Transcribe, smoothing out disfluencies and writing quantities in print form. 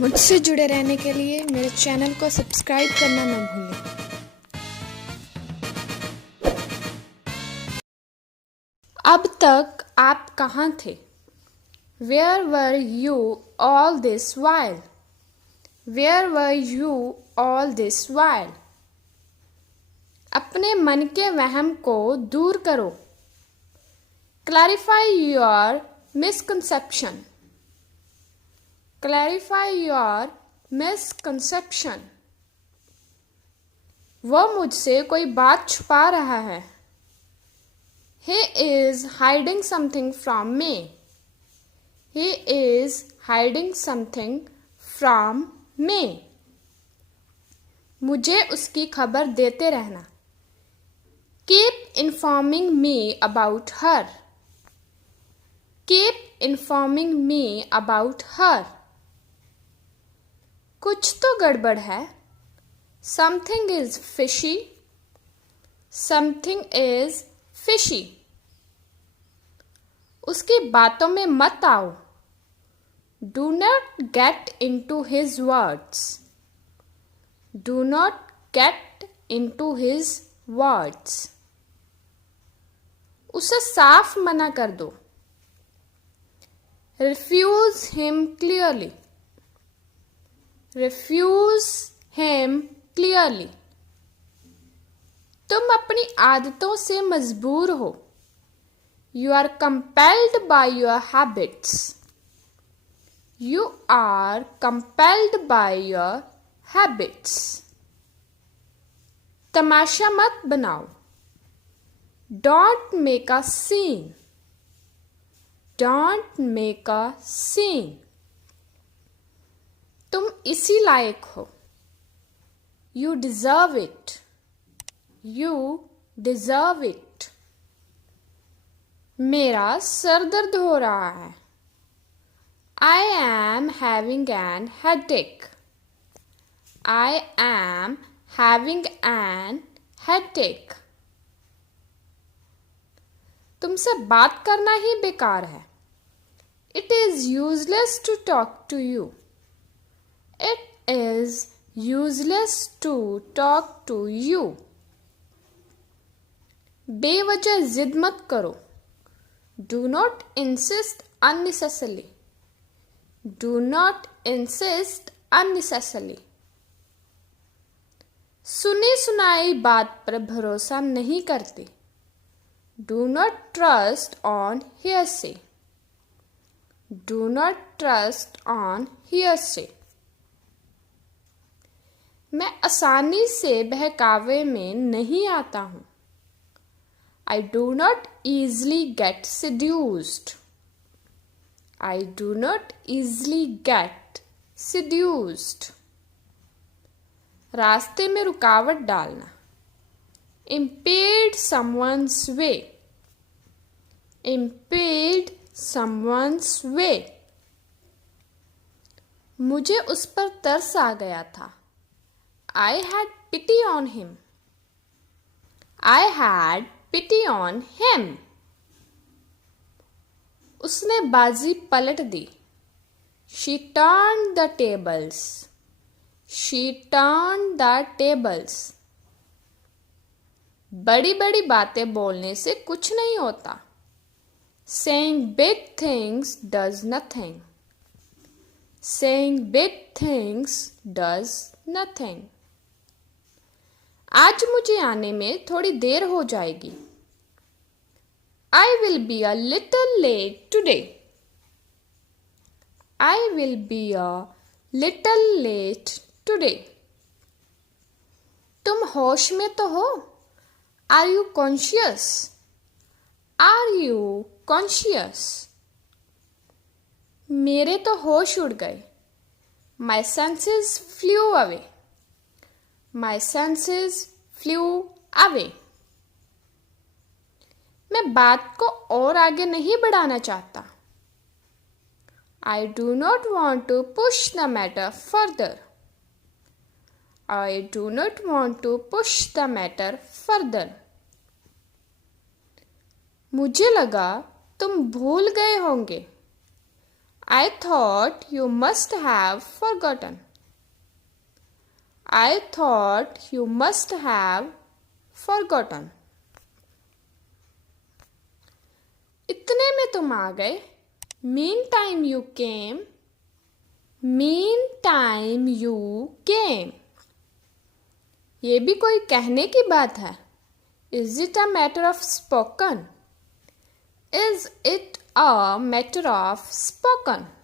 मुझसे जुड़े रहने के लिए मेरे चैनल को सब्सक्राइब करना न भूलें। अब तक आप कहाँ थे? Where were you all this while? Where were you all this while? अपने मन के वहम को दूर करो। Clarify your misconception. Clarify your misconception. वो मुझसे कोई बात छुपा रहा है। He is hiding something from me. He is hiding something from me. मुझे उसकी खबर देते रहना। Keep informing me about her. Keep informing me about her. कुछ तो गड़बड़ है। Something is fishy. Something is fishy. उसकी बातों में मत आओ। Do not get into his words. Do not get into his words. उसे साफ मना कर दो। Refuse him clearly. Refuse him clearly. तुम अपनी आदतों से मजबूर हो। You are compelled by your habits. You are compelled by your habits. तमाशा मत बनाओ। Don't make a scene. Don't make a scene. तुम इसी लायक हो। You deserve it. You deserve it. मेरा सर दर्द हो रहा है। I am having an headache. I am having an headache. तुमसे बात करना ही बेकार है। It is useless to talk to you. It is useless to talk to you. बेवजह जिद मत करो। Do not insist unnecessarily. Do not insist unnecessarily. सुनी सुनाई बात पर भरोसा नहीं करते। Do not trust on hearsay. Do not trust on hearsay. मैं आसानी से बहकावे में नहीं आता हूँ। I do not easily get seduced. I do not easily get seduced. रास्ते में रुकावट डालना। Impede someone's way. Impede someone's way. मुझे उस पर तरस आ गया था। I had pity on him. I had pity on him. उसने बाजी पलट दी। She turned the tables. She turned the tables. बड़ी बड़ी बातें बोलने से कुछ नहीं होता। Saying big things does nothing. Saying big things does nothing. आज मुझे आने में थोड़ी देर हो जाएगी। I will be a little late today. I will be a little late today. तुम होश में तो हो? Are you conscious? Are you conscious? मेरे तो होश उड़ गए। My senses flew away. My senses flew away. मैं बात को और आगे नहीं बढ़ाना चाहता। I do not want to push the matter further. I do not want to push the matter further. मुझे लगा तुम भूल गए होंगे। I thought you must have forgotten. I thought you must have forgotten. इतने में तुम आ गए. Meantime you came. Meantime you came. ये भी कोई कहने की बात है. Is it a matter of spoken? Is it a matter of spoken?